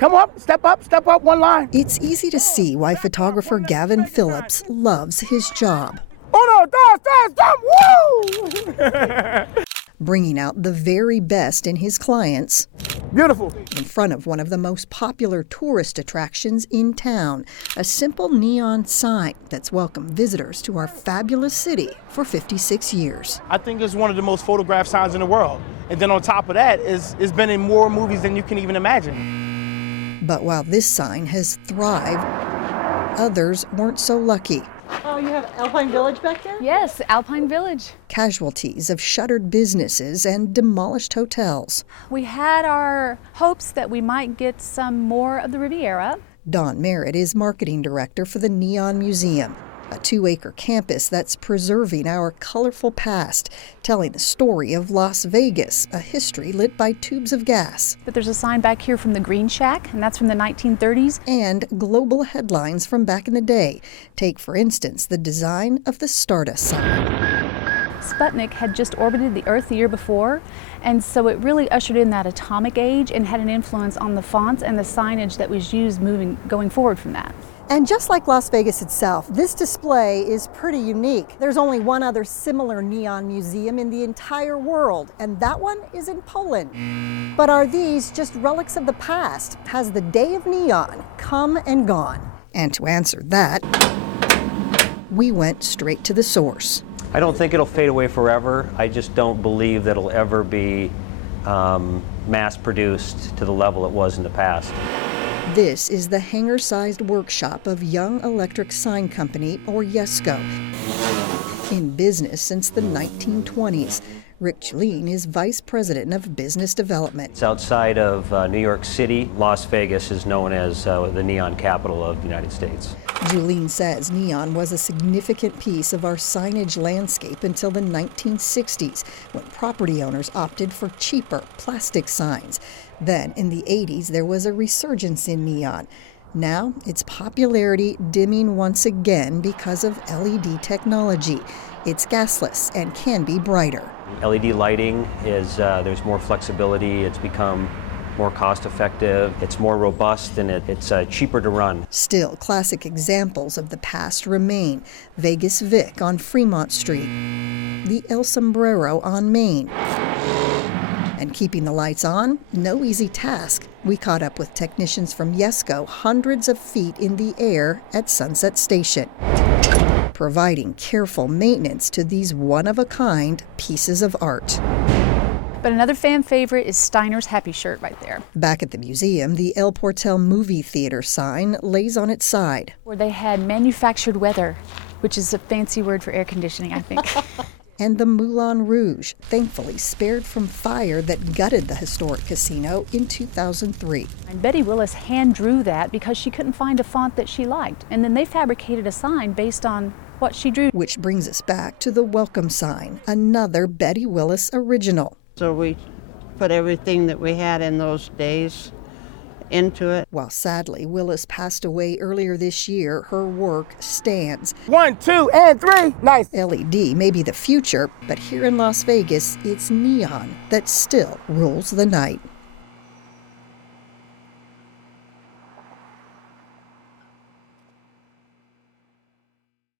Come up, step up one line. It's easy to see why photographer Gavin Phillips loves his job. Uno, dos, tres, woo! Bringing out the very best in his clients. Beautiful. In front of one of the most popular tourist attractions in town, a simple neon sign that's welcomed visitors to our fabulous city for 56 years. I think it's one of the most photographed signs in the world. And then on top of that, it's been in more movies than you can even imagine. But while this sign has thrived, others weren't so lucky. Oh, you have Alpine Village back there? Yes, Alpine Village. Casualties of shuttered businesses and demolished hotels. We had our hopes that we might get some more of the Riviera. Dawn Merritt is marketing director for the Neon Museum, a 2-acre campus that's preserving our colorful past, telling the story of Las Vegas, a history lit by tubes of gas. But there's a sign back here from the Green Shack, and that's from the 1930s. And global headlines from back in the day. Take, for instance, the design of the Stardust sign. Sputnik had just orbited the Earth the year before, and so it really ushered in that atomic age and had an influence on the fonts and the signage that was used going forward from that. And just like Las Vegas itself, this display is pretty unique. There's only one other similar neon museum in the entire world, and that one is in Poland. But are these just relics of the past? Has the day of neon come and gone? And to answer that, we went straight to the source. I don't think it'll fade away forever. I just don't believe that it'll ever be mass-produced to the level it was in the past. This is the hangar-sized workshop of Young Electric Sign Company, or Yesco. In business since the 1920s, Rick Julien is vice president of business development. It's outside of New York City. Las Vegas is known as the neon capital of the United States. Julien says neon was a significant piece of our signage landscape until the 1960s, when property owners opted for cheaper plastic signs. Then, in the 80s, there was a resurgence in neon. Now, its popularity dimming once again because of LED technology. It's gasless and can be brighter. LED lighting is, there's more flexibility. It's become more cost-effective. It's more robust, and it's cheaper to run. Still, classic examples of the past remain. Vegas Vic on Fremont Street, the El Sombrero on Main. And keeping the lights on, no easy task. We caught up with technicians from Yesco hundreds of feet in the air at Sunset Station, providing careful maintenance to these one-of-a-kind pieces of art. But another fan favorite is Steiner's Happy Shirt right there. Back at the museum, the El Portel movie theater sign lays on its side. Where they had manufactured weather, which is a fancy word for air conditioning, I think. And the Moulin Rouge, thankfully spared from fire that gutted the historic casino in 2003. And Betty Willis hand drew that because she couldn't find a font that she liked. And then they fabricated a sign based on what she drew. Which brings us back to the welcome sign, another Betty Willis original. So we put everything that we had in those days into it. While sadly Willis passed away earlier this year, her work stands. 1, 2, and 3. Nice. LED may be the future, but here in Las Vegas, it's neon that still rules the night.